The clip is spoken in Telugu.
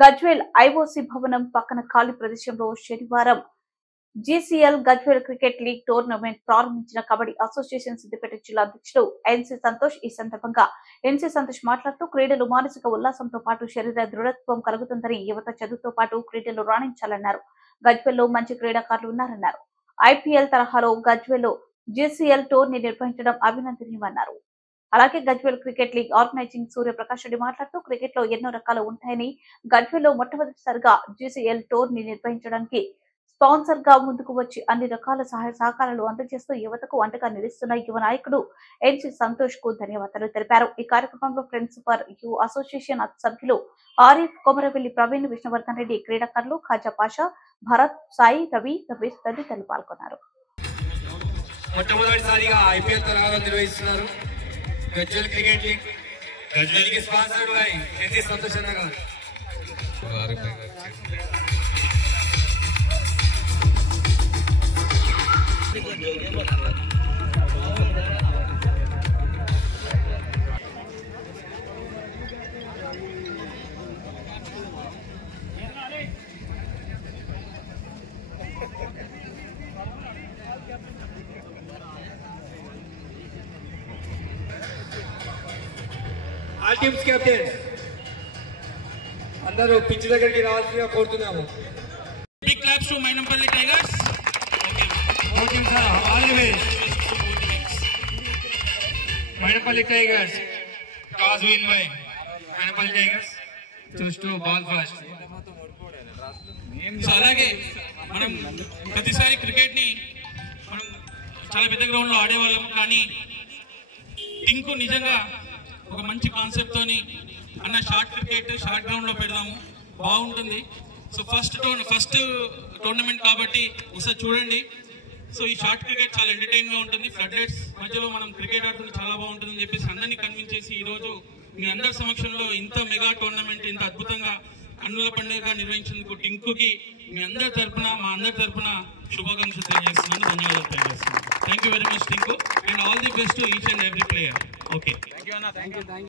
గజ్వేల్ ఐఓసీ భవనం పక్కన ఖాళీ ప్రదేశంలో శనివారం జీసీఎల్ గజ్వేల్ క్రికెట్ లీగ్ టోర్నమెంట్ ప్రారంభించిన కబడ్డీ అసోసియేషన్ సిద్దిపేట జిల్లా అధ్యక్షుడు ఎన్సీ సంతోష్. ఈ సందర్భంగా ఎన్సీ సంతోష్ మాట్లాడుతూ క్రీడలు మానసిక ఉల్లాసంతో పాటు శరీర దృఢత్వం కలుగుతుందని, యువత చదువుతో పాటు క్రీడలు రాణించాలన్నారు. గజ్వేల్లో మంచి క్రీడాకారులు ఉన్నారన్నారు. ఐపీఎల్ తరహాలో గజ్వేల్లో జీసీఎల్ టోర్నీ నిర్వహించడం అభినందనీయమన్నారు. అలాగే Gajwel cricket league organizing Suryaprakash Reddy మాట్లాడుతూ క్రికెట్ లో ఎన్నో రకాలు ఉంటాయని, గజ్వేల్లో మొట్టమొదటిసారిగా జీసీఎల్ టోర్నీ నిర్వహించడానికి స్పాన్సర్ గా ముందుకు వచ్చి అన్ని రకాల సహాయ సహకారాలు అందజేస్తూ యువతకు అండగా నిలుస్తున్న యువ నాయకుడు ఎన్సీ సంతోష్ కు ధన్యవాదాలు తెలిపారు. ఈ కార్యక్రమంలో ఫ్రెండ్స్ ఫర్ యూ అసోసియేషన్ సభ్యులు ఆరిఫ్, కొమరవెల్లి ప్రవీణ్, విష్ణువర్ధన్ రెడ్డి, క్రీడాకారులు ఖాజా పాషా, భరత్, సాయి, రవి, రమేష్ తదితరులు పాల్గొన్నారు. మొట్టమొదటిసారిగా ఐపీఎల్ తరహాలో నిర్వహిస్తున్నారు గజ్వేల్ క్రికెట్ లీగ్. గజ్వేల్ కి స్పాన్సర్డ్ బై ఎన్సీ సంతోష్ అన్న గారు. ఆల్ టీమ్స్ కెప్టెన్ అందరూ పిచ్ దగ్గరికి రావాల్సిందిగా కోరుతున్నాము. Big claps to Mainampalli Tigers. Okay sir, all the best. Mainampalli Tigers toss win by Mainampalli Tigers. Choose to ball first. So అలాగే మనం ప్రతిసారి క్రికెట్ ని మనం చాలా పెద్ద గ్రౌండ్ లో ఆడేవాళ్ళం, కానీ టింకు నిజంగా ఒక మంచి కాన్సెప్ట్ తోని అన్న షార్ట్ క్రికెట్ షార్ట్ గ్రౌండ్ లో పెడదాము, బాగుంటుంది. సో ఫస్ట్ టోర్నమెంట్ కాబట్టి ఒకసారి చూడండి. సో ఈ షార్ట్ క్రికెట్ చాలా ఎంటర్టైన్ గా ఉంటుంది. ఫ్లడ్ లైట్స్ మధ్యలో మనం క్రికెట్ ఆడుతుంటే చాలా బాగుంటుందని చెప్పేసి అందరినీ కన్విన్స్ చేసి ఈ రోజు మీ అందరి సమక్షంలో ఇంత మెగా టోర్నమెంట్ ఇంత అద్భుతంగా కన్నుల పండుగగా నిర్వహించేందుకు టింకుకి మీ అందరి తరఫున మా అందరి తరఫున శుభాకాంక్షలు తెలియజేస్తున్నాను, ధన్యవాదాలు తెలియజేస్తున్నాను. Thank you very much Tinku, and all the best to each and every player. Okay, thank you.